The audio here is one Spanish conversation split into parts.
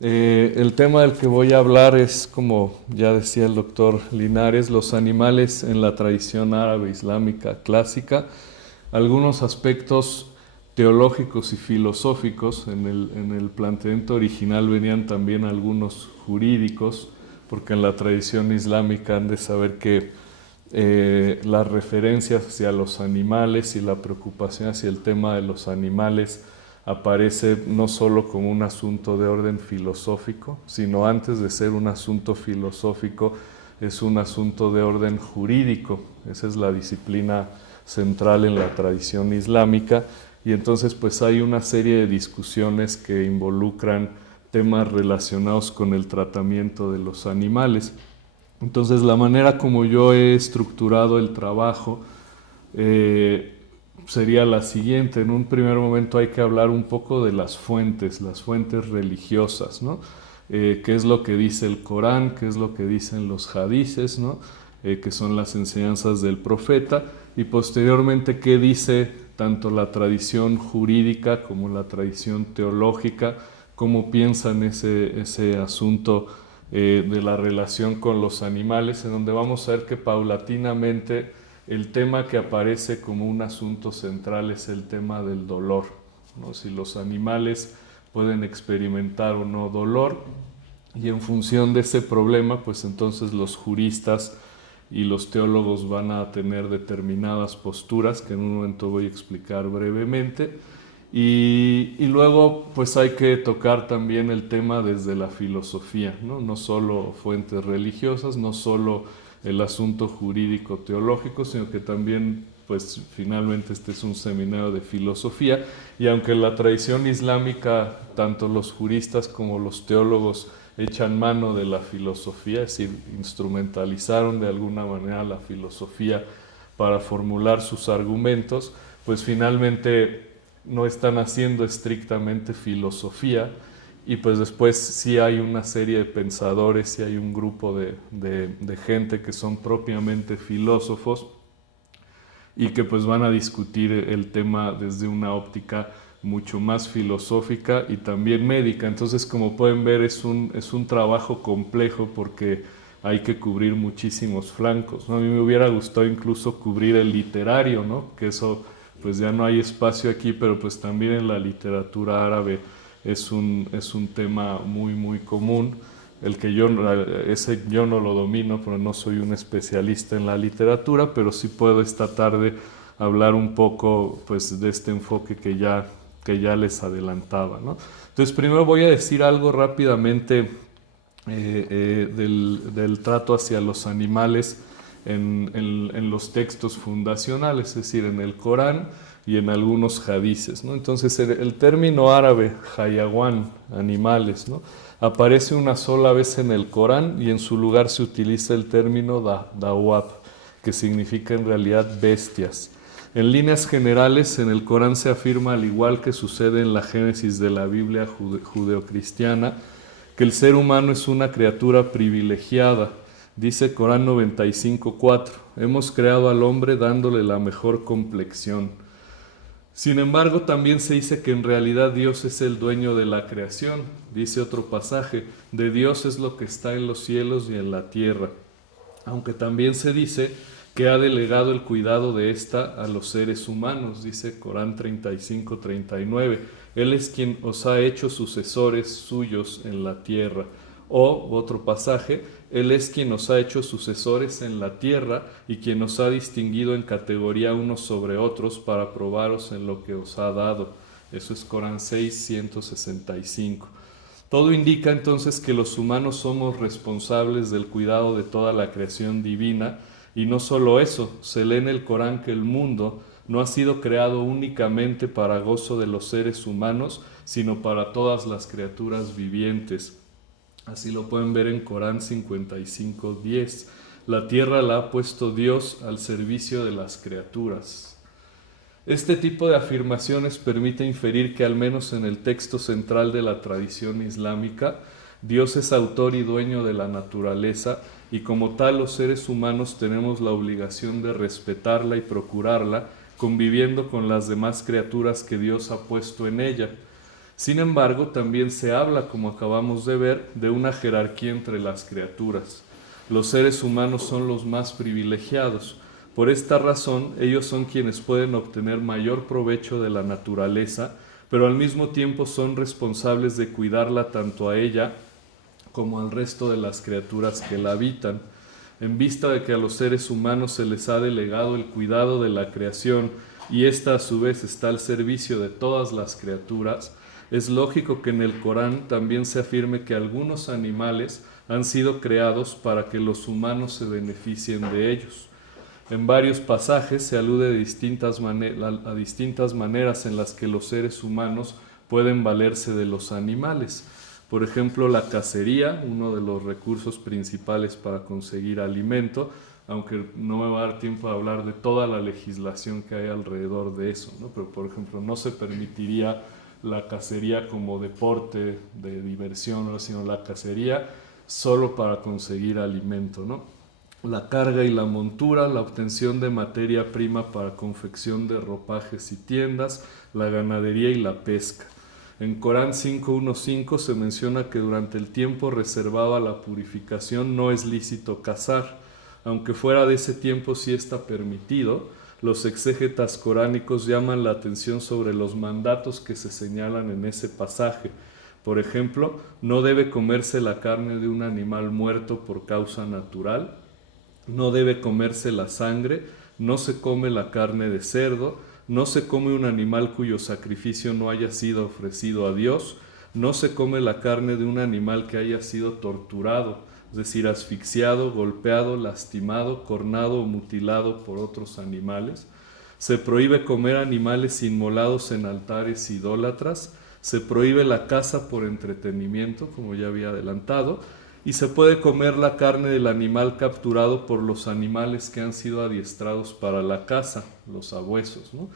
El tema del que voy a hablar es, como ya decía el doctor Linares, los animales en la tradición árabe islámica clásica, algunos aspectos teológicos y filosóficos. En el planteamiento original venían también algunos jurídicos, porque en la tradición islámica han de saber que las referencias hacia los animales y la preocupación hacia el tema de los animales aparece no solo como un asunto de orden filosófico, sino antes de ser un asunto filosófico es un asunto de orden jurídico. Esa es la disciplina central en la tradición islámica, y entonces pues hay una serie de discusiones que involucran temas relacionados con el tratamiento de los animales. Entonces la manera como yo he estructurado el trabajo sería la siguiente. En un primer momento hay que hablar un poco de las fuentes religiosas, ¿no? Qué es lo que dice el Corán, qué es lo que dicen los hadices, ¿no? Que son las enseñanzas del profeta, y posteriormente qué dice tanto la tradición jurídica como la tradición teológica, cómo piensan ese asunto de la relación con los animales, en donde vamos a ver que paulatinamente el tema que aparece como un asunto central es el tema del dolor, ¿no? Si los animales pueden experimentar o no dolor, y en función de ese problema, pues entonces los juristas y los teólogos van a tener determinadas posturas que en un momento voy a explicar brevemente. Y luego pues hay que tocar también el tema desde la filosofía, ¿no? No solo fuentes religiosas, no solo el asunto jurídico teológico, sino que también pues finalmente este es un seminario de filosofía, y aunque en la tradición islámica tanto los juristas como los teólogos echan mano de la filosofía, es decir, instrumentalizaron de alguna manera la filosofía para formular sus argumentos, pues finalmente no están haciendo estrictamente filosofía, y pues después sí hay una serie de pensadores, sí hay un grupo de gente que son propiamente filósofos y que pues van a discutir el tema desde una óptica mucho más filosófica y también médica. Entonces, como pueden ver, es un trabajo complejo porque hay que cubrir muchísimos flancos, ¿no? A mí me hubiera gustado incluso cubrir el literario, ¿no? Que eso pues ya no hay espacio aquí, pero pues también en la literatura árabe es un tema muy muy común. Ese yo no lo domino, pero no soy un especialista en la literatura, pero sí puedo esta tarde hablar un poco pues de este enfoque que ya les adelantaba, ¿no? Entonces primero voy a decir algo rápidamente del trato hacia los animales en los textos fundacionales, es decir, en el Corán y en algunos hadices, ¿no? Entonces el término árabe, hayawan, animales, ¿no? Aparece una sola vez en el Corán, y en su lugar se utiliza el término dawab, que significa en realidad bestias. En líneas generales, en el Corán se afirma, al igual que sucede en la génesis de la Biblia judeocristiana, que el ser humano es una criatura privilegiada. Dice Corán 95:4, hemos creado al hombre dándole la mejor complexión. Sin embargo, también se dice que en realidad Dios es el dueño de la creación. Dice otro pasaje, de Dios es lo que está en los cielos y en la tierra. Aunque también se dice que ha delegado el cuidado de esta a los seres humanos. Dice Corán 35:39, Él es quien os ha hecho sucesores suyos en la tierra. O otro pasaje, Él es quien nos ha hecho sucesores en la tierra y quien nos ha distinguido en categoría unos sobre otros para probaros en lo que os ha dado. Eso es Corán 6:165. Todo indica entonces que los humanos somos responsables del cuidado de toda la creación divina, y no solo eso, se lee en el Corán que el mundo no ha sido creado únicamente para gozo de los seres humanos, sino para todas las criaturas vivientes. Así lo pueden ver en Corán 55:10. La tierra la ha puesto Dios al servicio de las criaturas. Este tipo de afirmaciones permite inferir que al menos en el texto central de la tradición islámica, Dios es autor y dueño de la naturaleza, y como tal los seres humanos tenemos la obligación de respetarla y procurarla, conviviendo con las demás criaturas que Dios ha puesto en ella. Sin embargo, también se habla, como acabamos de ver, de una jerarquía entre las criaturas. Los seres humanos son los más privilegiados. Por esta razón, ellos son quienes pueden obtener mayor provecho de la naturaleza, pero al mismo tiempo son responsables de cuidarla tanto a ella como al resto de las criaturas que la habitan. En vista de que a los seres humanos se les ha delegado el cuidado de la creación y ésta a su vez está al servicio de todas las criaturas, es lógico que en el Corán también se afirme que algunos animales han sido creados para que los humanos se beneficien de ellos. En varios pasajes se alude a distintas maneras en las que los seres humanos pueden valerse de los animales. Por ejemplo, la cacería, uno de los recursos principales para conseguir alimento, aunque no me va a dar tiempo de hablar de toda la legislación que hay alrededor de eso, ¿no? Pero, por ejemplo, no se permitiría la cacería como deporte de diversión, sino la cacería solo para conseguir alimento, ¿no? La carga y la montura, la obtención de materia prima para confección de ropajes y tiendas, la ganadería y la pesca. En Corán 5.1.5 se menciona que durante el tiempo reservado a la purificación no es lícito cazar, aunque fuera de ese tiempo sí está permitido. Los exégetas coránicos llaman la atención sobre los mandatos que se señalan en ese pasaje. Por ejemplo, no debe comerse la carne de un animal muerto por causa natural, no debe comerse la sangre, no se come la carne de cerdo, no se come un animal cuyo sacrificio no haya sido ofrecido a Dios, no se come la carne de un animal que haya sido torturado, es decir, asfixiado, golpeado, lastimado, cornado o mutilado por otros animales. Se prohíbe comer animales inmolados en altares idólatras, se prohíbe la caza por entretenimiento, como ya había adelantado, y se puede comer la carne del animal capturado por los animales que han sido adiestrados para la caza, los sabuesos, ¿no?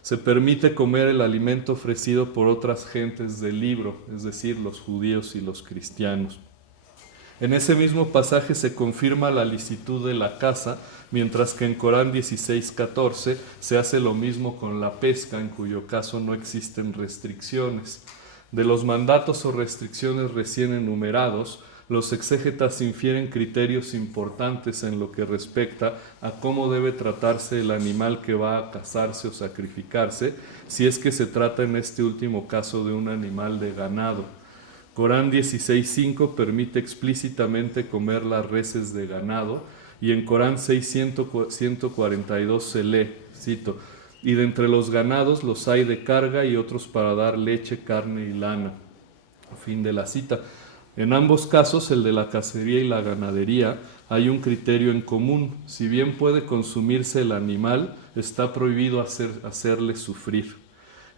Se permite comer el alimento ofrecido por otras gentes del libro, es decir, los judíos y los cristianos. En ese mismo pasaje se confirma la licitud de la caza, mientras que en Corán 16.14 se hace lo mismo con la pesca, en cuyo caso no existen restricciones. De los mandatos o restricciones recién enumerados, los exégetas infieren criterios importantes en lo que respecta a cómo debe tratarse el animal que va a cazarse o sacrificarse, si es que se trata en este último caso de un animal de ganado. Corán 16.5 permite explícitamente comer las reses de ganado, y en Corán 6.142 se lee, cito, y de entre los ganados los hay de carga y otros para dar leche, carne y lana. Fin de la cita. En ambos casos, el de la cacería y la ganadería, hay un criterio en común. Si bien puede consumirse el animal, está prohibido hacerle sufrir.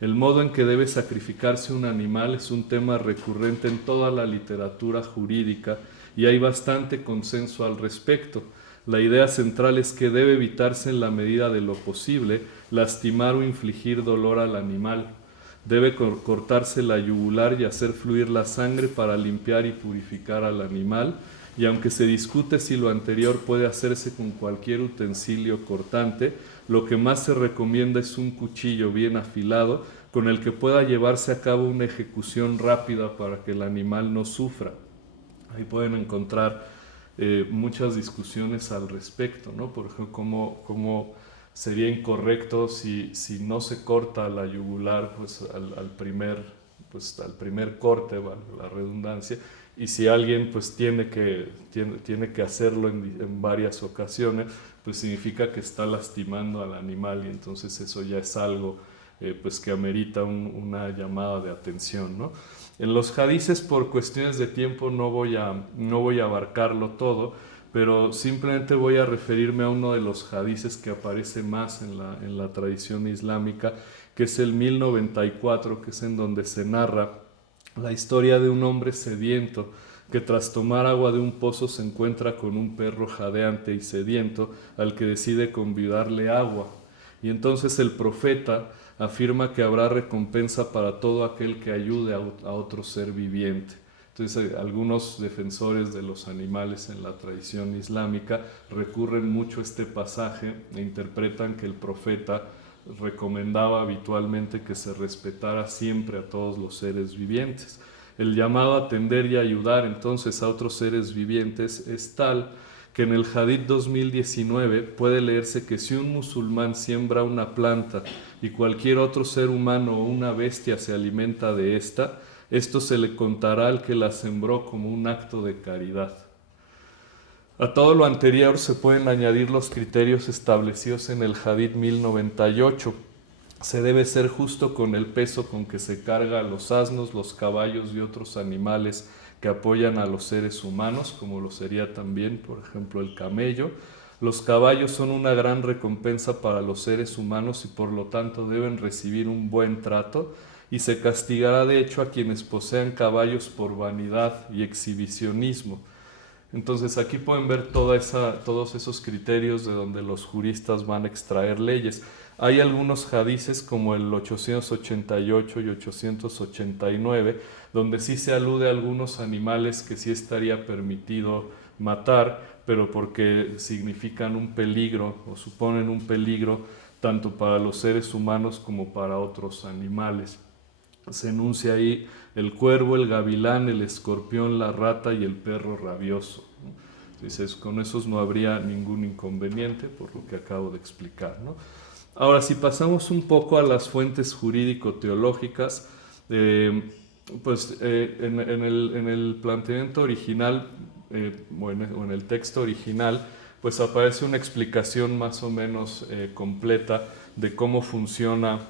El modo en que debe sacrificarse un animal es un tema recurrente en toda la literatura jurídica y hay bastante consenso al respecto. La idea central es que debe evitarse en la medida de lo posible lastimar o infligir dolor al animal. Debe cortarse la yugular y hacer fluir la sangre para limpiar y purificar al animal, y aunque se discute si lo anterior puede hacerse con cualquier utensilio cortante, lo que más se recomienda es un cuchillo bien afilado con el que pueda llevarse a cabo una ejecución rápida para que el animal no sufra. Ahí pueden encontrar muchas discusiones al respecto, ¿no? Por ejemplo, cómo sería incorrecto si no se corta la yugular pues, al primer corte, vale, la redundancia, y si alguien pues tiene que hacerlo en varias ocasiones, pues significa que está lastimando al animal, y entonces eso ya es algo pues que amerita una llamada de atención, ¿no? En los hadices, por cuestiones de tiempo, no voy a abarcarlo todo, pero simplemente voy a referirme a uno de los hadices que aparece más en la tradición islámica, que es el 1094, que es en donde se narra la historia de un hombre sediento que tras tomar agua de un pozo se encuentra con un perro jadeante y sediento al que decide convidarle agua. Y entonces el profeta afirma que habrá recompensa para todo aquel que ayude a otro ser viviente. Entonces, algunos defensores de los animales en la tradición islámica recurren mucho a este pasaje e interpretan que el profeta recomendaba habitualmente que se respetara siempre a todos los seres vivientes. El llamado a atender y ayudar entonces a otros seres vivientes es tal que en el Hadith 2019 puede leerse que si un musulmán siembra una planta y cualquier otro ser humano o una bestia se alimenta de esta, esto se le contará al que la sembró como un acto de caridad. A todo lo anterior se pueden añadir los criterios establecidos en el Hadith 1098. Se debe ser justo con el peso con que se carga a los asnos, los caballos y otros animales que apoyan a los seres humanos, como lo sería también, por ejemplo, el camello. Los caballos son una gran recompensa para los seres humanos y por lo tanto deben recibir un buen trato, y se castigará de hecho a quienes posean caballos por vanidad y exhibicionismo. Entonces aquí pueden ver todos esos criterios de donde los juristas van a extraer leyes. Hay algunos hadices como el 888 y 889, donde sí se alude a algunos animales que sí estaría permitido matar, pero porque significan un peligro o suponen un peligro tanto para los seres humanos como para otros animales. Se enuncia ahí el cuervo, el gavilán, el escorpión, la rata y el perro rabioso. Entonces, con esos no habría ningún inconveniente, por lo que acabo de explicar, ¿no? Ahora, si pasamos un poco a las fuentes jurídico-teológicas, en el planteamiento original, o en el texto original, pues aparece una explicación más o menos completa de cómo funciona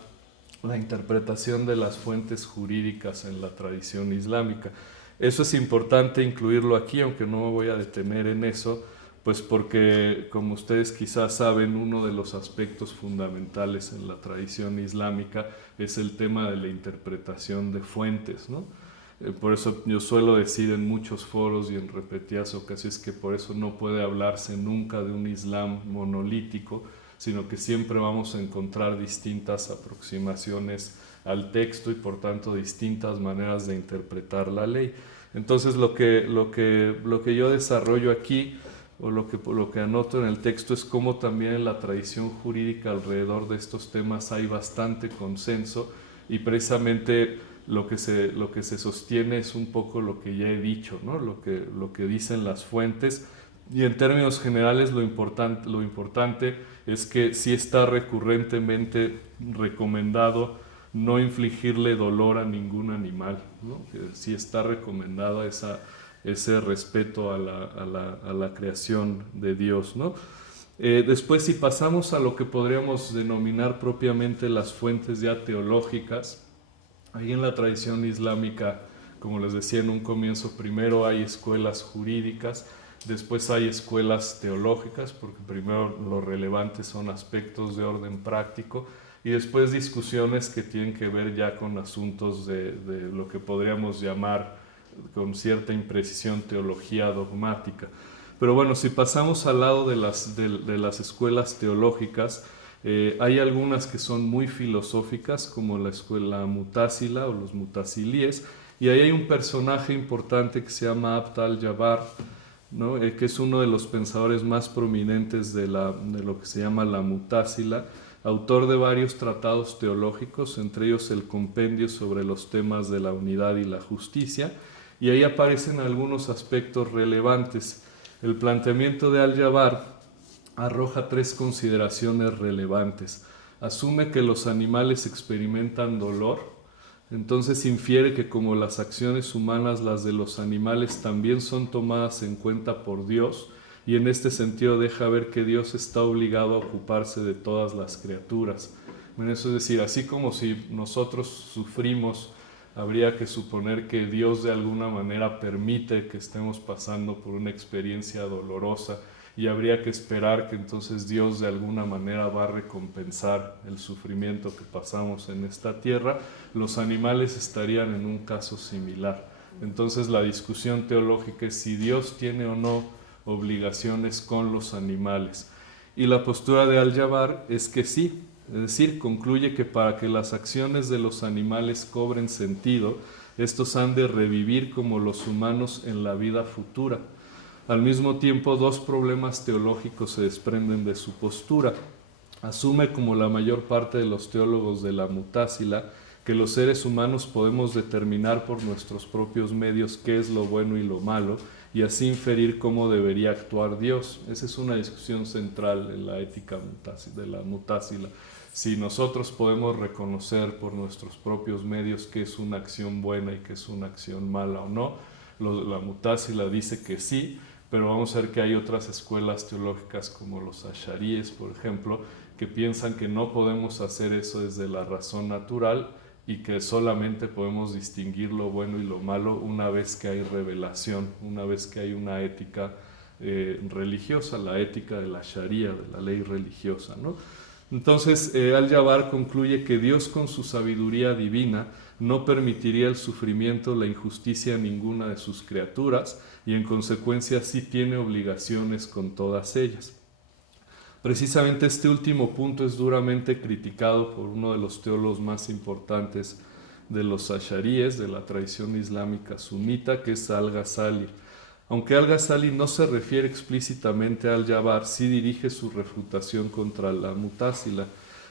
la interpretación de las fuentes jurídicas en la tradición islámica. Eso es importante incluirlo aquí, aunque no me voy a detener en eso, pues porque, como ustedes quizás saben, uno de los aspectos fundamentales en la tradición islámica es el tema de la interpretación de fuentes, ¿no? Por eso yo suelo decir en muchos foros y en repetidas ocasiones que por eso no puede hablarse nunca de un Islam monolítico, sino que siempre vamos a encontrar distintas aproximaciones al texto y por tanto distintas maneras de interpretar la ley. Entonces lo que yo desarrollo aquí, o lo que anoto en el texto, es cómo también en la tradición jurídica alrededor de estos temas hay bastante consenso, y precisamente lo que se sostiene es un poco lo que ya he dicho, ¿no? Lo que dicen las fuentes. Y en términos generales lo importante es que sí está recurrentemente recomendado no infligirle dolor a ningún animal, ¿no? Que sí está recomendado ese respeto a la creación de Dios, ¿no? Después, si pasamos a lo que podríamos denominar propiamente las fuentes ya teológicas, ahí en la tradición islámica, como les decía en un comienzo, primero hay escuelas jurídicas, después hay escuelas teológicas, porque primero lo relevante son aspectos de orden práctico, y después discusiones que tienen que ver ya con asuntos de lo que podríamos llamar con cierta imprecisión teología dogmática. Pero bueno, si pasamos al lado de las escuelas teológicas, hay algunas que son muy filosóficas, como la escuela mutásila o los mutasilíes, y ahí hay un personaje importante que se llama Abd al-Jabbar, ¿no? Que es uno de los pensadores más prominentes de lo que se llama la mutásila, autor de varios tratados teológicos, entre ellos el compendio sobre los temas de la unidad y la justicia, y ahí aparecen algunos aspectos relevantes. El planteamiento de al-Jabbar arroja tres consideraciones relevantes. Asume que los animales experimentan dolor, entonces infiere que como las acciones humanas, las de los animales también son tomadas en cuenta por Dios, y en este sentido deja ver que Dios está obligado a ocuparse de todas las criaturas. Bueno, eso es decir, así como si nosotros sufrimos, habría que suponer que Dios de alguna manera permite que estemos pasando por una experiencia dolorosa, y habría que esperar que entonces Dios de alguna manera va a recompensar el sufrimiento que pasamos en esta tierra. Los animales estarían en un caso similar. Entonces la discusión teológica es si Dios tiene o no obligaciones con los animales. Y la postura de al-Jabbar es que sí, es decir, concluye que para que las acciones de los animales cobren sentido, estos han de revivir como los humanos en la vida futura. Al mismo tiempo, dos problemas teológicos se desprenden de su postura. asume, como la mayor parte de los teólogos de la Mutásila, que los seres humanos podemos determinar por nuestros propios medios qué es lo bueno y lo malo, y así inferir cómo debería actuar Dios. Esa es una discusión central en la ética de la Mutásila. Si nosotros podemos reconocer por nuestros propios medios qué es una acción buena y qué es una acción mala o no, la Mutásila dice que sí, pero vamos a ver que hay otras escuelas teológicas como los asharíes, por ejemplo, que piensan que no podemos hacer eso desde la razón natural y que solamente podemos distinguir lo bueno y lo malo una vez que hay revelación, una vez que hay una ética religiosa, la ética de la Sharia, de la ley religiosa, ¿no? Entonces, Al-Jabbar concluye que Dios, con su sabiduría divina, no permitiría el sufrimiento, la injusticia a ninguna de sus criaturas, y en consecuencia sí tiene obligaciones con todas ellas. Precisamente este último punto es duramente criticado por uno de los teólogos más importantes de los asharíes, de la tradición islámica sunita, que es Al-Ghazali. Aunque Al-Ghazali no se refiere explícitamente a Al-Jabbar, sí dirige su refutación contra la Mutásila.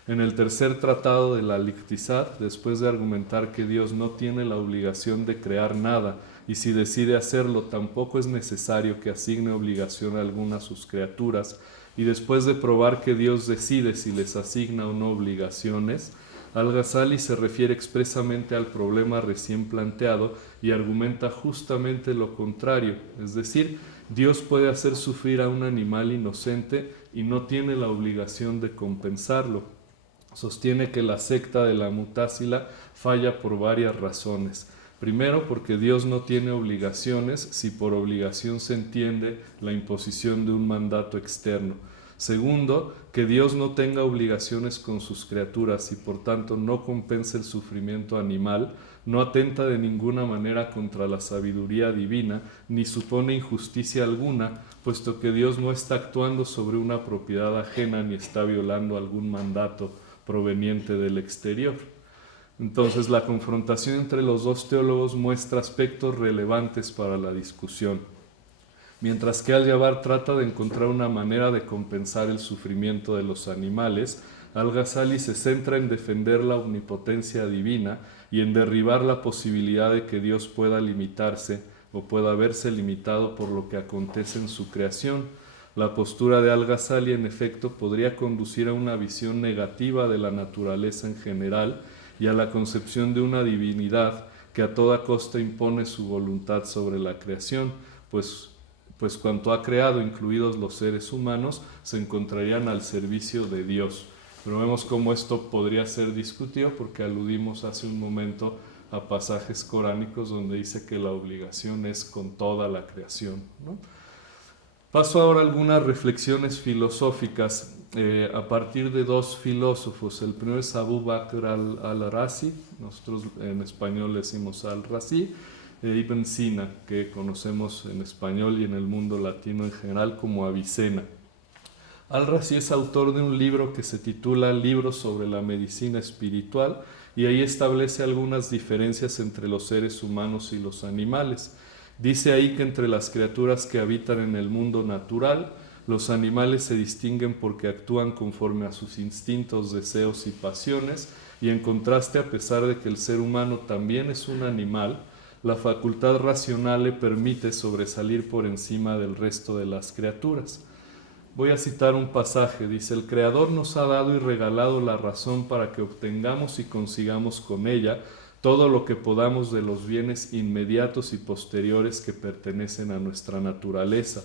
En el tercer tratado de la Al-Iqtisad, después de argumentar que Dios no tiene la obligación de crear nada, y si decide hacerlo tampoco es necesario que asigne obligación alguna a sus criaturas, y después de probar que Dios decide si les asigna o no obligaciones, Al-Ghazali se refiere expresamente al problema recién planteado y argumenta justamente lo contrario, es decir, Dios puede hacer sufrir a un animal inocente y no tiene la obligación de compensarlo. Sostiene que la secta de la Mutásila falla por varias razones. Primero, porque Dios no tiene obligaciones si por obligación se entiende la imposición de un mandato externo. Segundo, que Dios no tenga obligaciones con sus criaturas y por tanto no compensa el sufrimiento animal, no atenta de ninguna manera contra la sabiduría divina, ni supone injusticia alguna, puesto que Dios no está actuando sobre una propiedad ajena ni está violando algún mandato proveniente del exterior. Entonces, la confrontación entre los dos teólogos muestra aspectos relevantes para la discusión. Mientras que Al-Jabbar trata de encontrar una manera de compensar el sufrimiento de los animales, Al-Ghazali se centra en defender la omnipotencia divina y en derribar la posibilidad de que Dios pueda limitarse o pueda verse limitado por lo que acontece en su creación. La postura de Al-Ghazali, en efecto, podría conducir a una visión negativa de la naturaleza en general y a la concepción de una divinidad que a toda costa impone su voluntad sobre la creación, pues cuanto ha creado, incluidos los seres humanos, se encontrarían al servicio de Dios. Pero vemos cómo esto podría ser discutido porque aludimos hace un momento a pasajes coránicos donde dice que la obligación es con toda la creación, ¿no? Paso ahora a algunas reflexiones filosóficas a partir de dos filósofos. El primero es Abu Bakr al-Razi, nosotros en español le decimos al-Razi, Ibn Sina, que conocemos en español y en el mundo latino en general como Avicena. Al-Razi es autor de un libro que se titula Libro sobre la medicina espiritual y ahí establece algunas diferencias entre los seres humanos y los animales. Dice ahí que entre las criaturas que habitan en el mundo natural, los animales se distinguen porque actúan conforme a sus instintos, deseos y pasiones, y en contraste, a pesar de que el ser humano también es un animal, la facultad racional le permite sobresalir por encima del resto de las criaturas. Voy a citar un pasaje, dice: el Creador nos ha dado y regalado la razón para que obtengamos y consigamos con ella todo lo que podamos de los bienes inmediatos y posteriores que pertenecen a nuestra naturaleza.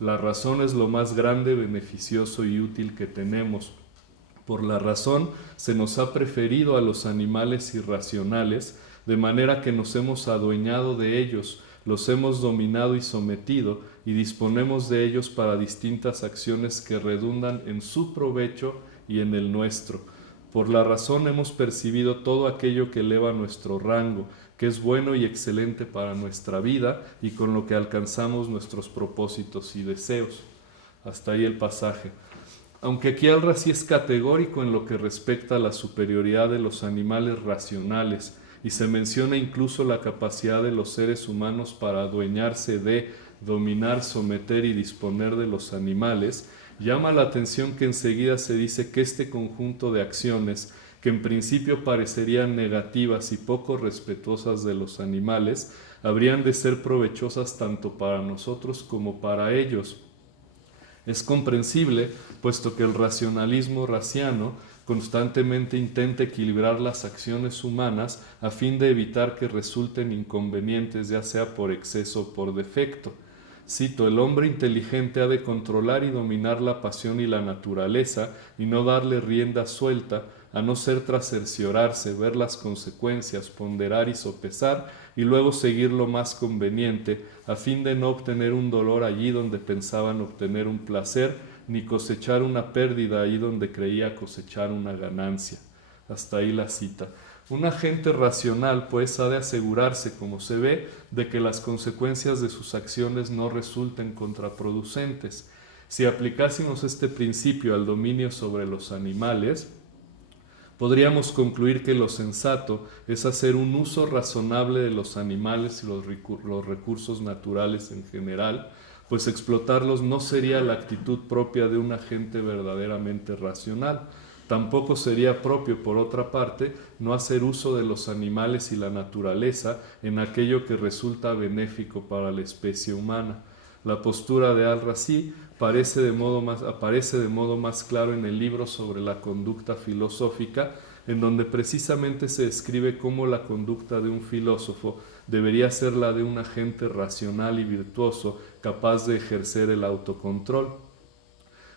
La razón es lo más grande, beneficioso y útil que tenemos. Por la razón se nos ha preferido a los animales irracionales, de manera que nos hemos adueñado de ellos, los hemos dominado y sometido, y disponemos de ellos para distintas acciones que redundan en su provecho y en el nuestro. Por la razón hemos percibido todo aquello que eleva nuestro rango, que es bueno y excelente para nuestra vida y con lo que alcanzamos nuestros propósitos y deseos. Hasta ahí el pasaje. Aunque aquí Al-Razi es categórico en lo que respecta a la superioridad de los animales racionales y se menciona incluso la capacidad de los seres humanos para adueñarse de, dominar, someter y disponer de los animales, Llama la atención que enseguida se dice que este conjunto de acciones, que en principio parecerían negativas y poco respetuosas de los animales, habrían de ser provechosas tanto para nosotros como para ellos. Es comprensible, puesto que el racionalismo raciano constantemente intenta equilibrar las acciones humanas a fin de evitar que resulten inconvenientes, ya sea por exceso o por defecto. Cito: el hombre inteligente ha de controlar y dominar la pasión y la naturaleza y no darle rienda suelta, a no ser tras cerciorarse, ver las consecuencias, ponderar y sopesar, y luego seguir lo más conveniente, a fin de no obtener un dolor allí donde pensaban obtener un placer, ni cosechar una pérdida allí donde creía cosechar una ganancia. Hasta ahí la cita. Un agente racional, pues, ha de asegurarse, como se ve, de que las consecuencias de sus acciones no resulten contraproducentes. Si aplicásemos este principio al dominio sobre los animales, podríamos concluir que lo sensato es hacer un uso razonable de los animales y los recursos naturales en general, pues explotarlos no sería la actitud propia de un agente verdaderamente racional. Tampoco sería propio, por otra parte, no hacer uso de los animales y la naturaleza en aquello que resulta benéfico para la especie humana. La postura de Al-Razi aparece de modo más claro en el libro sobre la conducta filosófica, en donde precisamente se describe cómo la conducta de un filósofo debería ser la de un agente racional y virtuoso, capaz de ejercer el autocontrol.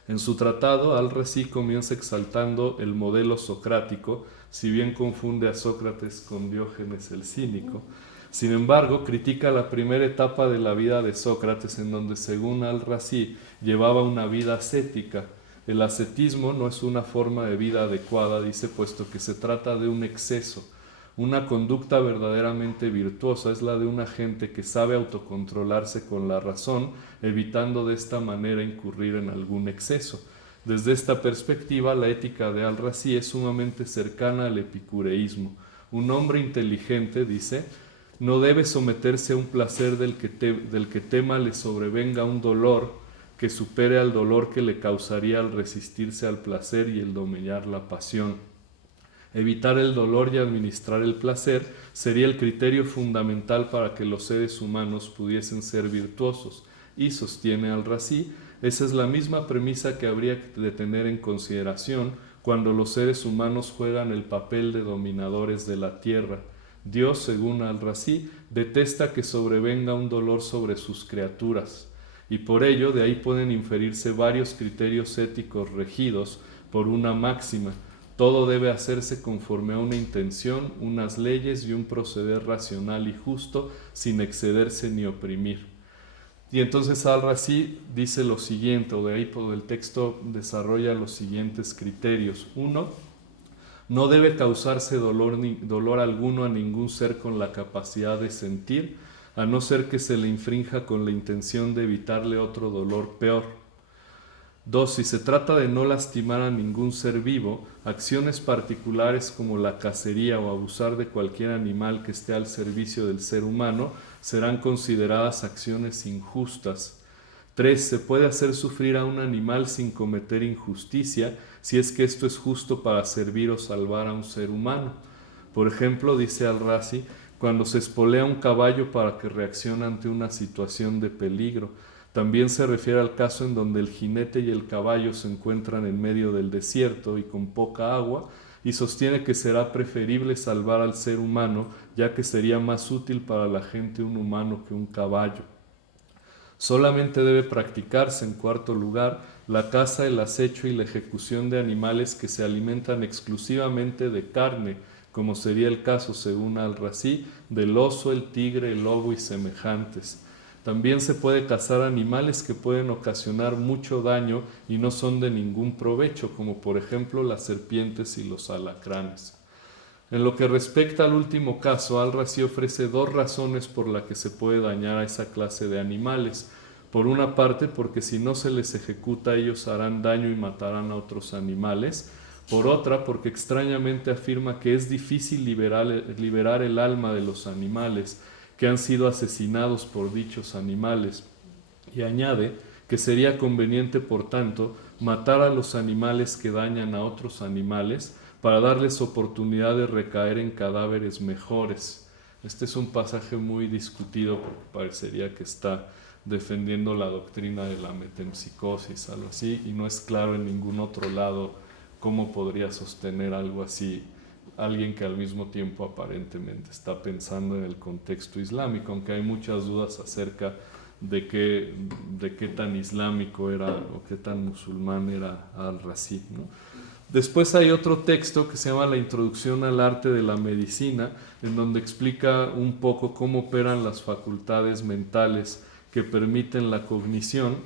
En su tratado, Al-Razi comienza exaltando el modelo socrático, si bien confunde a Sócrates con Diógenes el cínico. Sin embargo, critica la primera etapa de la vida de Sócrates, en donde, según Al-Razi, llevaba una vida ascética. El ascetismo no es una forma de vida adecuada, dice, puesto que se trata de un exceso. Una conducta verdaderamente virtuosa es la de una gente que sabe autocontrolarse con la razón, evitando de esta manera incurrir en algún exceso. Desde esta perspectiva, la ética de Al-Razi es sumamente cercana al epicureísmo. Un hombre inteligente, dice, no debe someterse a un placer del que tema le sobrevenga un dolor que supere al dolor que le causaría al resistirse al placer y el dominar la pasión. Evitar el dolor y administrar el placer sería el criterio fundamental para que los seres humanos pudiesen ser virtuosos. Y, sostiene Al-Razi, esa es la misma premisa que habría de tener en consideración cuando los seres humanos juegan el papel de dominadores de la tierra. Dios, según Al-Razi, detesta que sobrevenga un dolor sobre sus criaturas, y por ello de ahí pueden inferirse varios criterios éticos regidos por una máxima: todo debe hacerse conforme a una intención, unas leyes y un proceder racional y justo, sin excederse ni oprimir. Y entonces Al-Razi dice lo siguiente, o de ahí por el texto desarrolla los siguientes criterios. 1. No debe causarse dolor alguno a ningún ser con la capacidad de sentir, a no ser que se le infrinja con la intención de evitarle otro dolor peor. 2. Si se trata de no lastimar a ningún ser vivo, acciones particulares como la cacería o abusar de cualquier animal que esté al servicio del ser humano serán consideradas acciones injustas. 3. Se puede hacer sufrir a un animal sin cometer injusticia, si es que esto es justo para servir o salvar a un ser humano. Por ejemplo, dice Al-Razi, cuando se espolea un caballo para que reaccione ante una situación de peligro. También se refiere al caso en donde el jinete y el caballo se encuentran en medio del desierto y con poca agua, y sostiene que será preferible salvar al ser humano, ya que sería más útil para la gente un humano que un caballo. Solamente debe practicarse, en cuarto lugar, la caza, el acecho y la ejecución de animales que se alimentan exclusivamente de carne, como sería el caso, según Al-Razi, del oso, el tigre, el lobo y semejantes. También se puede cazar animales que pueden ocasionar mucho daño y no son de ningún provecho, como por ejemplo las serpientes y los alacranes. En lo que respecta al último caso, Al-Razi ofrece dos razones por las que se puede dañar a esa clase de animales. Por una parte, porque si no se les ejecuta, ellos harán daño y matarán a otros animales. Por otra, porque extrañamente afirma que es difícil liberar el alma de los animales que han sido asesinados por dichos animales. Y añade que sería conveniente, por tanto, matar a los animales que dañan a otros animales para darles oportunidad de recaer en cadáveres mejores. Este es un pasaje muy discutido porque parecería que está defendiendo la doctrina de la metempsicosis, algo así, y no es claro en ningún otro lado cómo podría sostener algo así alguien que al mismo tiempo aparentemente está pensando en el contexto islámico, aunque hay muchas dudas acerca de qué tan islámico era o qué tan musulmán era al-Razi, ¿no? Después hay otro texto que se llama La Introducción al Arte de la Medicina, en donde explica un poco cómo operan las facultades mentales que permiten la cognición,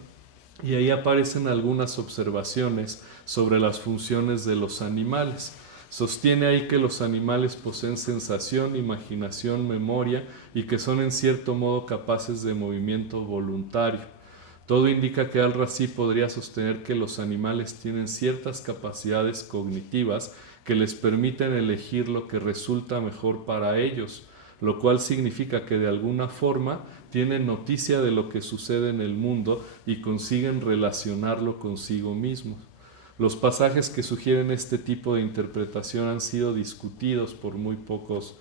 y ahí aparecen algunas observaciones sobre las funciones de los animales. Sostiene ahí que los animales poseen sensación, imaginación, memoria y que son en cierto modo capaces de movimiento voluntario. Todo indica que al-Razi podría sostener que los animales tienen ciertas capacidades cognitivas que les permiten elegir lo que resulta mejor para ellos, lo cual significa que de alguna forma tienen noticia de lo que sucede en el mundo y consiguen relacionarlo consigo mismos. Los pasajes que sugieren este tipo de interpretación han sido discutidos por muy pocos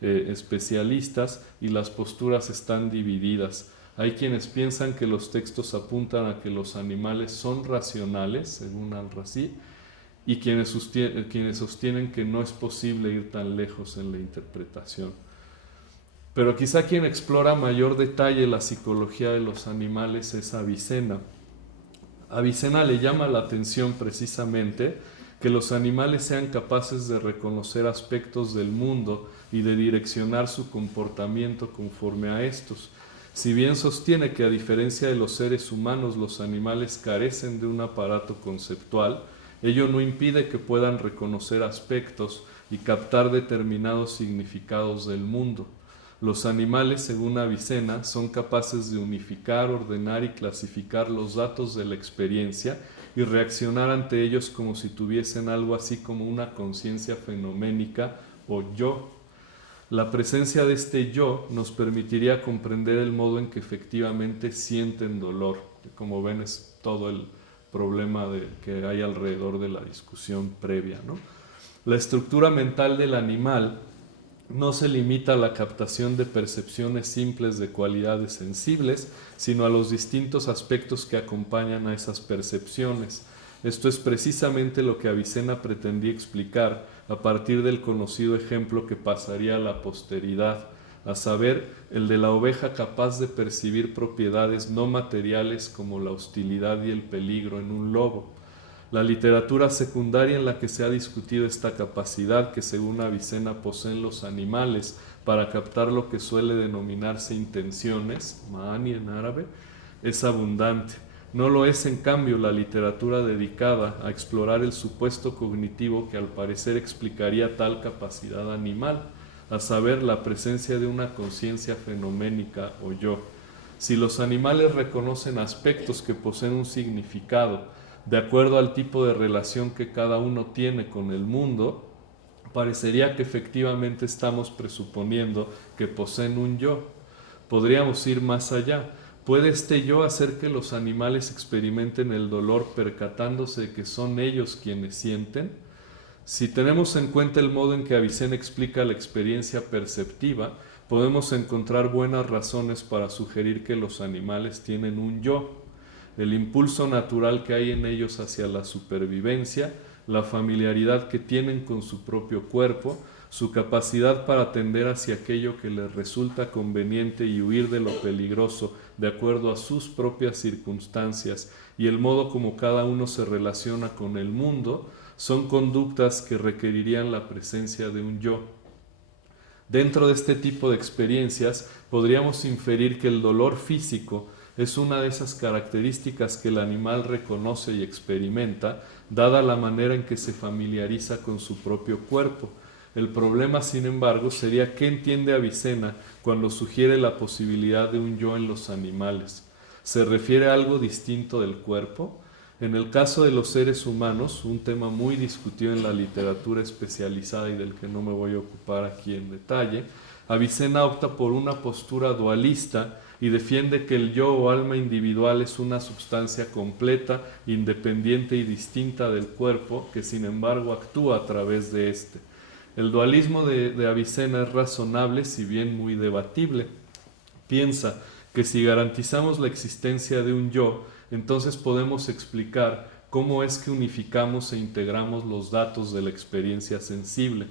especialistas y las posturas están divididas. Hay quienes piensan que los textos apuntan a que los animales son racionales, según al-Razi, y quienes sostienen que no es posible ir tan lejos en la interpretación. Pero quizá quien explora mayor detalle la psicología de los animales es Avicena. Avicena le llama la atención precisamente que los animales sean capaces de reconocer aspectos del mundo y de direccionar su comportamiento conforme a estos. Si bien sostiene que a diferencia de los seres humanos los animales carecen de un aparato conceptual, ello no impide que puedan reconocer aspectos y captar determinados significados del mundo. Los animales, según Avicena, son capaces de unificar, ordenar y clasificar los datos de la experiencia y reaccionar ante ellos como si tuviesen algo así como una conciencia fenoménica o yo. La presencia de este yo nos permitiría comprender el modo en que efectivamente sienten dolor. Como ven, es todo el problema que hay alrededor de la discusión previa, ¿no? La estructura mental del animal no se limita a la captación de percepciones simples de cualidades sensibles, sino a los distintos aspectos que acompañan a esas percepciones. Esto es precisamente lo que Avicena pretendía explicar a partir del conocido ejemplo que pasaría a la posteridad, a saber, el de la oveja capaz de percibir propiedades no materiales como la hostilidad y el peligro en un lobo. La literatura secundaria en la que se ha discutido esta capacidad que según Avicena poseen los animales para captar lo que suele denominarse intenciones, maani en árabe, es abundante. No lo es, en cambio, la literatura dedicada a explorar el supuesto cognitivo que al parecer explicaría tal capacidad animal, a saber, la presencia de una conciencia fenoménica o yo. Si los animales reconocen aspectos que poseen un significado, de acuerdo al tipo de relación que cada uno tiene con el mundo, parecería que efectivamente estamos presuponiendo que poseen un yo. Podríamos ir más allá. ¿Puede este yo hacer que los animales experimenten el dolor percatándose de que son ellos quienes sienten? Si tenemos en cuenta el modo en que Avicena explica la experiencia perceptiva, podemos encontrar buenas razones para sugerir que los animales tienen un yo. El impulso natural que hay en ellos hacia la supervivencia, la familiaridad que tienen con su propio cuerpo, su capacidad para tender hacia aquello que les resulta conveniente y huir de lo peligroso de acuerdo a sus propias circunstancias y el modo como cada uno se relaciona con el mundo, son conductas que requerirían la presencia de un yo. Dentro de este tipo de experiencias podríamos inferir que el dolor físico es una de esas características que el animal reconoce y experimenta, dada la manera en que se familiariza con su propio cuerpo. El problema, sin embargo, sería qué entiende Avicena cuando sugiere la posibilidad de un yo en los animales. ¿Se refiere a algo distinto del cuerpo? En el caso de los seres humanos, un tema muy discutido en la literatura especializada y del que no me voy a ocupar aquí en detalle, Avicena opta por una postura dualista y defiende que el yo o alma individual es una sustancia completa, independiente y distinta del cuerpo, que sin embargo actúa a través de éste. El dualismo de Avicena es razonable, si bien muy debatible. Piensa que si garantizamos la existencia de un yo, entonces podemos explicar cómo es que unificamos e integramos los datos de la experiencia sensible.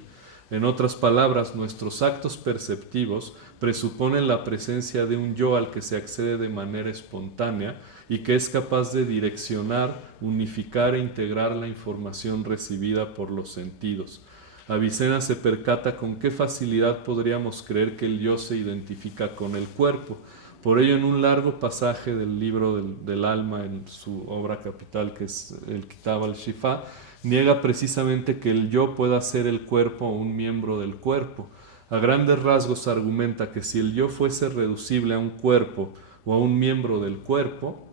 En otras palabras, nuestros actos perceptivos presuponen la presencia de un yo al que se accede de manera espontánea y que es capaz de direccionar, unificar e integrar la información recibida por los sentidos. Avicena se percata con qué facilidad podríamos creer que el yo se identifica con el cuerpo. Por ello, en un largo pasaje del libro del alma, en su obra capital, que es el Kitab al-Shifa, niega precisamente que el yo pueda ser el cuerpo o un miembro del cuerpo. A grandes rasgos argumenta que si el yo fuese reducible a un cuerpo o a un miembro del cuerpo,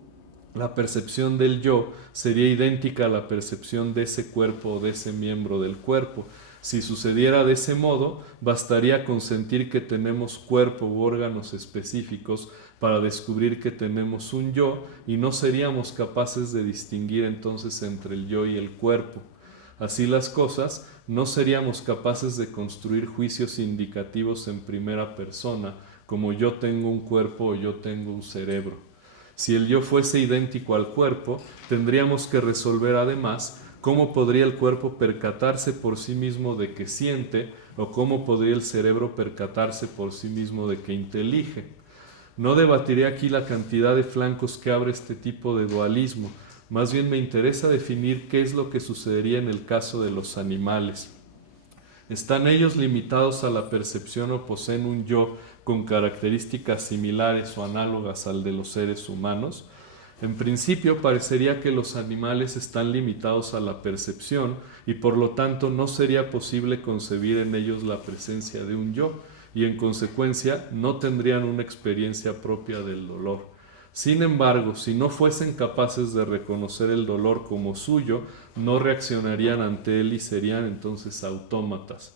la percepción del yo sería idéntica a la percepción de ese cuerpo o de ese miembro del cuerpo. Si sucediera de ese modo, bastaría con sentir que tenemos cuerpo u órganos específicos para descubrir que tenemos un yo y no seríamos capaces de distinguir entonces entre el yo y el cuerpo. Así las cosas, no seríamos capaces de construir juicios indicativos en primera persona, como yo tengo un cuerpo o yo tengo un cerebro. Si el yo fuese idéntico al cuerpo, tendríamos que resolver además cómo podría el cuerpo percatarse por sí mismo de que siente o cómo podría el cerebro percatarse por sí mismo de que intelige. No debatiré aquí la cantidad de flancos que abre este tipo de dualismo, más bien me interesa definir qué es lo que sucedería en el caso de los animales. ¿Están ellos limitados a la percepción o poseen un yo con características similares o análogas al de los seres humanos? En principio parecería que los animales están limitados a la percepción y por lo tanto no sería posible concebir en ellos la presencia de un yo y en consecuencia no tendrían una experiencia propia del dolor. Sin embargo, si no fuesen capaces de reconocer el dolor como suyo, no reaccionarían ante él y serían entonces autómatas.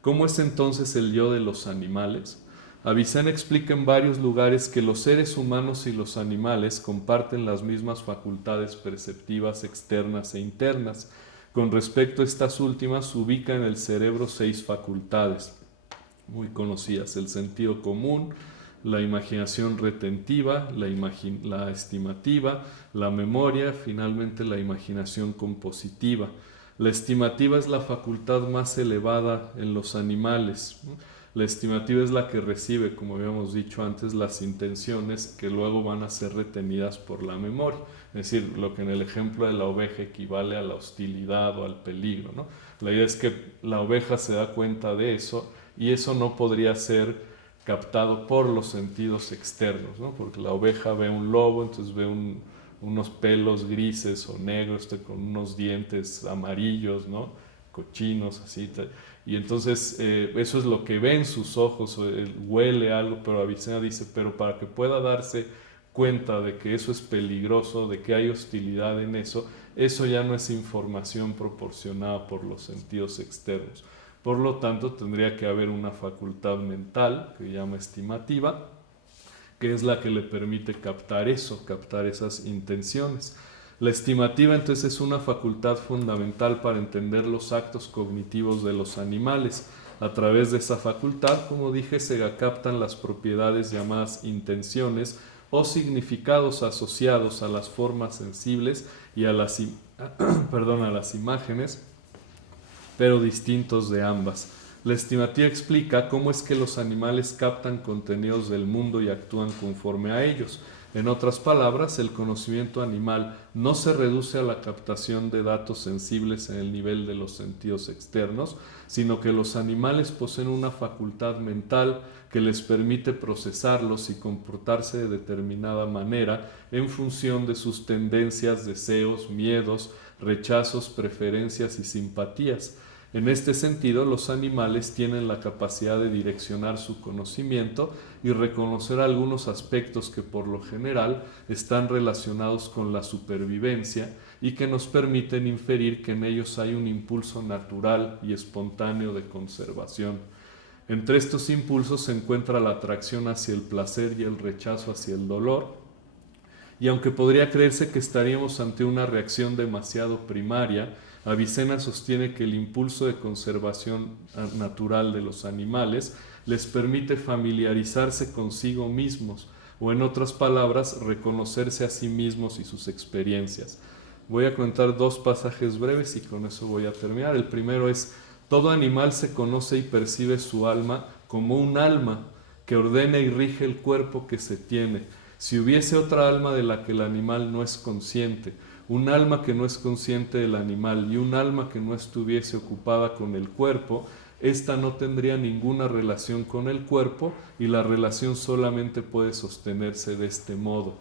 ¿Cómo es entonces el yo de los animales? Avicena explica en varios lugares que los seres humanos y los animales comparten las mismas facultades perceptivas externas e internas. Con respecto a estas últimas, ubica en el cerebro 6 facultades muy conocidas: el sentido común, la imaginación retentiva, la estimativa, la memoria, finalmente la imaginación compositiva. La estimativa es la facultad más elevada en los animales. La estimativa es la que recibe, como habíamos dicho antes, las intenciones que luego van a ser retenidas por la memoria. Es decir, lo que en el ejemplo de la oveja equivale a la hostilidad o al peligro, ¿no? La idea es que la oveja se da cuenta de eso y eso no podría ser captado por los sentidos externos, ¿no? Porque la oveja ve un lobo, entonces ve unos pelos grises o negros con unos dientes amarillos, ¿no? Cochinos, así. Y entonces eso es lo que ven sus ojos, huele algo, pero Avicena dice, pero para que pueda darse cuenta de que eso es peligroso, de que hay hostilidad en eso, eso ya no es información proporcionada por los sentidos externos. Por lo tanto, tendría que haber una facultad mental, que se llama estimativa, que es la que le permite captar eso, captar esas intenciones. La estimativa entonces es una facultad fundamental para entender los actos cognitivos de los animales. A través de esa facultad, como dije, se captan las propiedades llamadas intenciones o significados asociados a las formas sensibles y a las imágenes, pero distintos de ambas. La estimativa explica cómo es que los animales captan contenidos del mundo y actúan conforme a ellos. En otras palabras, el conocimiento animal no se reduce a la captación de datos sensibles en el nivel de los sentidos externos, sino que los animales poseen una facultad mental que les permite procesarlos y comportarse de determinada manera en función de sus tendencias, deseos, miedos, rechazos, preferencias y simpatías. En este sentido, los animales tienen la capacidad de direccionar su conocimiento y reconocer algunos aspectos que por lo general están relacionados con la supervivencia y que nos permiten inferir que en ellos hay un impulso natural y espontáneo de conservación. Entre estos impulsos se encuentra la atracción hacia el placer y el rechazo hacia el dolor. Y aunque podría creerse que estaríamos ante una reacción demasiado primaria, Avicena sostiene que el impulso de conservación natural de los animales les permite familiarizarse consigo mismos, o en otras palabras, reconocerse a sí mismos y sus experiencias. Voy a contar dos pasajes breves y con eso voy a terminar. El primero es: todo animal se conoce y percibe su alma como un alma que ordena y rige el cuerpo que se tiene. Si hubiese otra alma de la que el animal no es consciente, un alma que no es consciente del animal y un alma que no estuviese ocupada con el cuerpo, ésta no tendría ninguna relación con el cuerpo y la relación solamente puede sostenerse de este modo.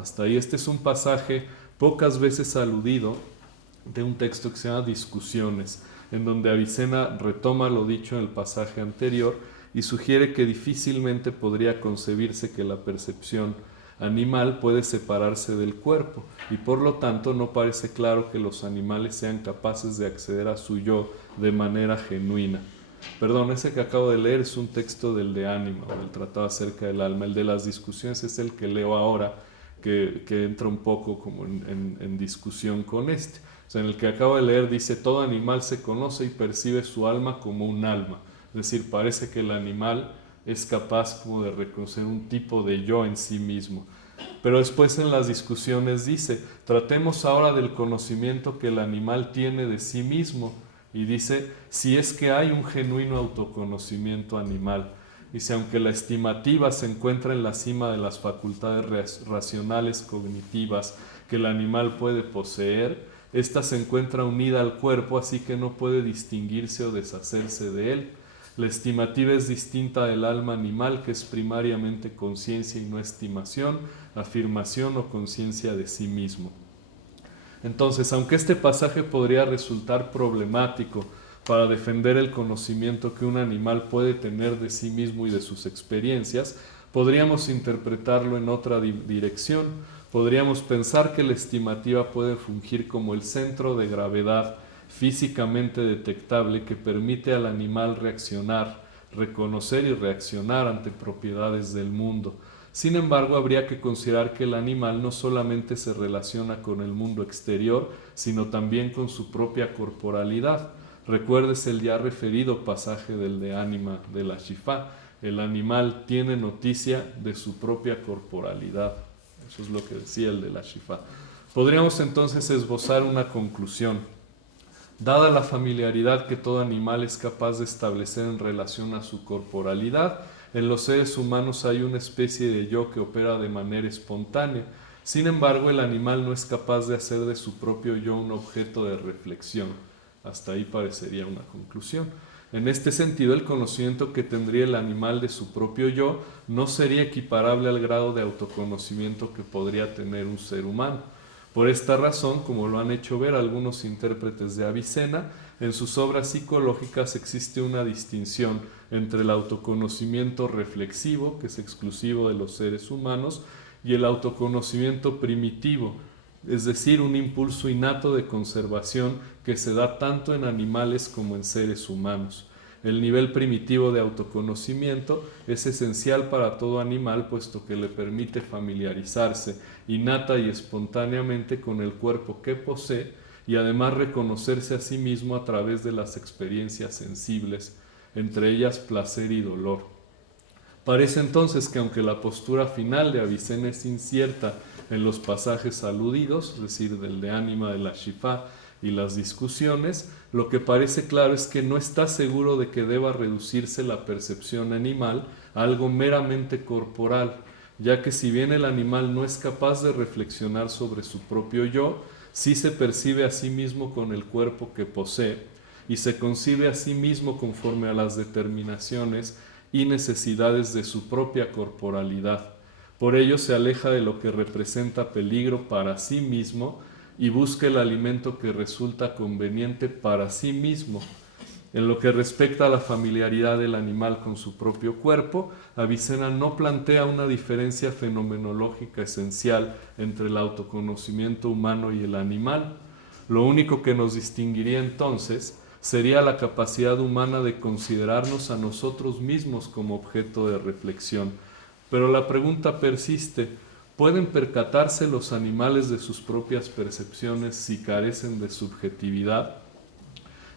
Hasta ahí. Este es un pasaje pocas veces aludido de un texto que se llama Discusiones, en donde Avicena retoma lo dicho en el pasaje anterior y sugiere que difícilmente podría concebirse que la percepción animal puede separarse del cuerpo, y por lo tanto no parece claro que los animales sean capaces de acceder a su yo de manera genuina. Perdón, ese que acabo de leer es un texto del De Anima, del Tratado acerca del alma. El de las Discusiones es el que leo ahora, que entra un poco como en discusión con este. O sea, en el que acabo de leer dice: todo animal se conoce y percibe su alma como un alma. Es decir, parece que el animal es capaz como de reconocer un tipo de yo en sí mismo. Pero después en las Discusiones dice: tratemos ahora del conocimiento que el animal tiene de sí mismo. Y dice: si es que hay un genuino autoconocimiento animal. Dice: aunque la estimativa se encuentra en la cima de las facultades racionales cognitivas que el animal puede poseer, esta se encuentra unida al cuerpo, así que no puede distinguirse o deshacerse de él. La estimativa es distinta del alma animal, que es primariamente conciencia y no estimación, afirmación o conciencia de sí mismo. Entonces, aunque este pasaje podría resultar problemático para defender el conocimiento que un animal puede tener de sí mismo y de sus experiencias, podríamos interpretarlo en otra dirección. Podríamos pensar que la estimativa puede fungir como el centro de gravedad físicamente detectable que permite al animal reaccionar, reconocer y reaccionar ante propiedades del mundo. Sin embargo, habría que considerar que el animal no solamente se relaciona con el mundo exterior, sino también con su propia corporalidad. Recuérdese el ya referido pasaje del De Anima de la Shifa: el animal tiene noticia de su propia corporalidad. Eso es lo que decía el de la Shifa. Podríamos entonces esbozar una conclusión. Dada la familiaridad que todo animal es capaz de establecer en relación a su corporalidad, en los seres humanos hay una especie de yo que opera de manera espontánea. Sin embargo, el animal no es capaz de hacer de su propio yo un objeto de reflexión. Hasta ahí parecería una conclusión. En este sentido, el conocimiento que tendría el animal de su propio yo no sería equiparable al grado de autoconocimiento que podría tener un ser humano. Por esta razón, como lo han hecho ver algunos intérpretes de Avicena, en sus obras psicológicas existe una distinción entre el autoconocimiento reflexivo, que es exclusivo de los seres humanos, y el autoconocimiento primitivo, es decir, un impulso innato de conservación que se da tanto en animales como en seres humanos. El nivel primitivo de autoconocimiento es esencial para todo animal, puesto que le permite familiarizarse innata y espontáneamente con el cuerpo que posee y además reconocerse a sí mismo a través de las experiencias sensibles, entre ellas placer y dolor. Parece entonces que aunque la postura final de Avicena es incierta en los pasajes aludidos, es decir, del De Anima de la Shifa y las Discusiones, lo que parece claro es que no está seguro de que deba reducirse la percepción animal a algo meramente corporal, ya que si bien el animal no es capaz de reflexionar sobre su propio yo, sí se percibe a sí mismo con el cuerpo que posee y se concibe a sí mismo conforme a las determinaciones y necesidades de su propia corporalidad. Por ello se aleja de lo que representa peligro para sí mismo y busca el alimento que resulta conveniente para sí mismo. En lo que respecta a la familiaridad del animal con su propio cuerpo, Avicena no plantea una diferencia fenomenológica esencial entre el autoconocimiento humano y el animal. Lo único que nos distinguiría entonces sería la capacidad humana de considerarnos a nosotros mismos como objeto de reflexión. Pero la pregunta persiste: ¿pueden percatarse los animales de sus propias percepciones si carecen de subjetividad?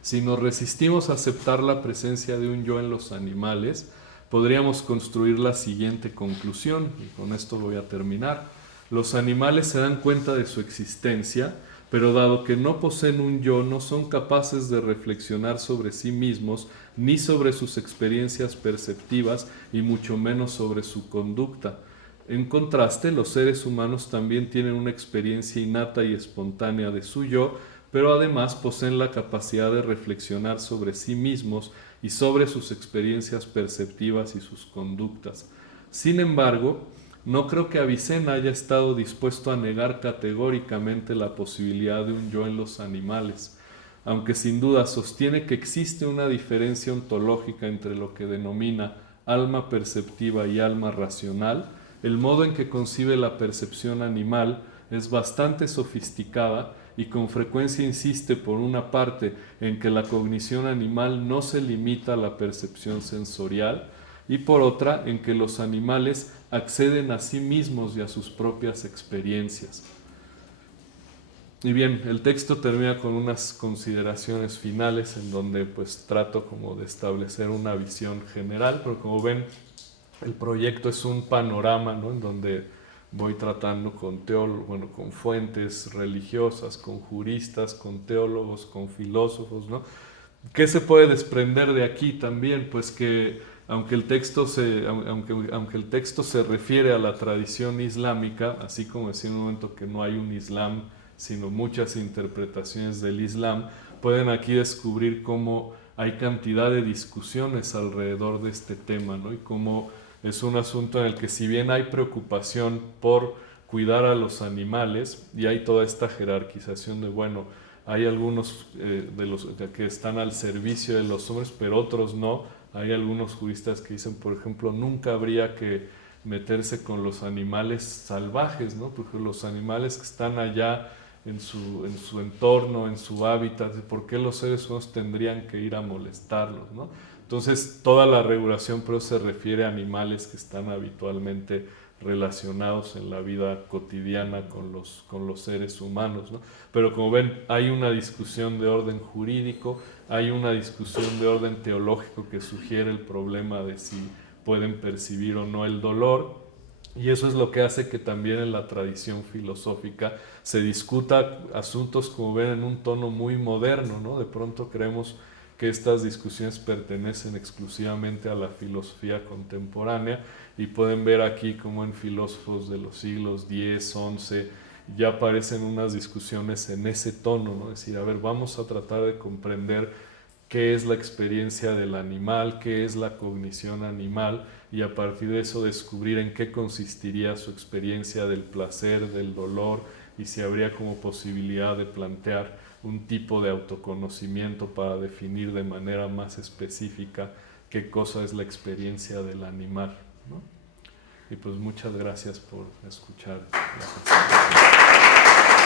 Si nos resistimos a aceptar la presencia de un yo en los animales, podríamos construir la siguiente conclusión, y con esto voy a terminar. Los animales se dan cuenta de su existencia, pero dado que no poseen un yo, no son capaces de reflexionar sobre sí mismos, ni sobre sus experiencias perceptivas, y mucho menos sobre su conducta. En contraste, los seres humanos también tienen una experiencia innata y espontánea de su yo, pero además poseen la capacidad de reflexionar sobre sí mismos y sobre sus experiencias perceptivas y sus conductas. Sin embargo, no creo que Avicena haya estado dispuesto a negar categóricamente la posibilidad de un yo en los animales, aunque sin duda sostiene que existe una diferencia ontológica entre lo que denomina alma perceptiva y alma racional. El modo en que concibe la percepción animal es bastante sofisticada y con frecuencia insiste, por una parte, en que la cognición animal no se limita a la percepción sensorial, y por otra, en que los animales acceden a sí mismos y a sus propias experiencias. Y bien, el texto termina con unas consideraciones finales en donde pues trato como de establecer una visión general, pero como ven, el proyecto es un panorama, ¿no?, en donde voy tratando con con fuentes religiosas, con juristas, con teólogos, con filósofos, ¿no? ¿Qué se puede desprender de aquí también? Pues que aunque el texto se refiere a la tradición islámica, así como decía en un momento que no hay un Islam, sino muchas interpretaciones del Islam, pueden aquí descubrir cómo hay cantidad de discusiones alrededor de este tema, ¿no? Y cómo es un asunto en el que, si bien hay preocupación por cuidar a los animales y hay toda esta jerarquización de, bueno, hay algunos de los que están al servicio de los hombres, pero otros no. Hay algunos juristas que dicen, por ejemplo, nunca habría que meterse con los animales salvajes, ¿no? Porque los animales que están allá en su entorno, en su hábitat, ¿por qué los seres humanos tendrían que ir a molestarlos, ¿no? Entonces, toda la regulación pero se refiere a animales que están habitualmente relacionados en la vida cotidiana con los seres humanos, ¿no? Pero como ven, hay una discusión de orden jurídico, hay una discusión de orden teológico que sugiere el problema de si pueden percibir o no el dolor, y eso es lo que hace que también en la tradición filosófica se discuta asuntos, como ven, en un tono muy moderno, ¿no? De pronto creemos que estas discusiones pertenecen exclusivamente a la filosofía contemporánea, y pueden ver aquí como en filósofos de los siglos X, XI, ya aparecen unas discusiones en ese tono, ¿no? Es decir, a ver, vamos a tratar de comprender qué es la experiencia del animal, qué es la cognición animal, y a partir de eso descubrir en qué consistiría su experiencia del placer, del dolor, y si habría como posibilidad de plantear un tipo de autoconocimiento para definir de manera más específica qué cosa es la experiencia del animal, ¿no? Y pues muchas gracias por escuchar la presentación.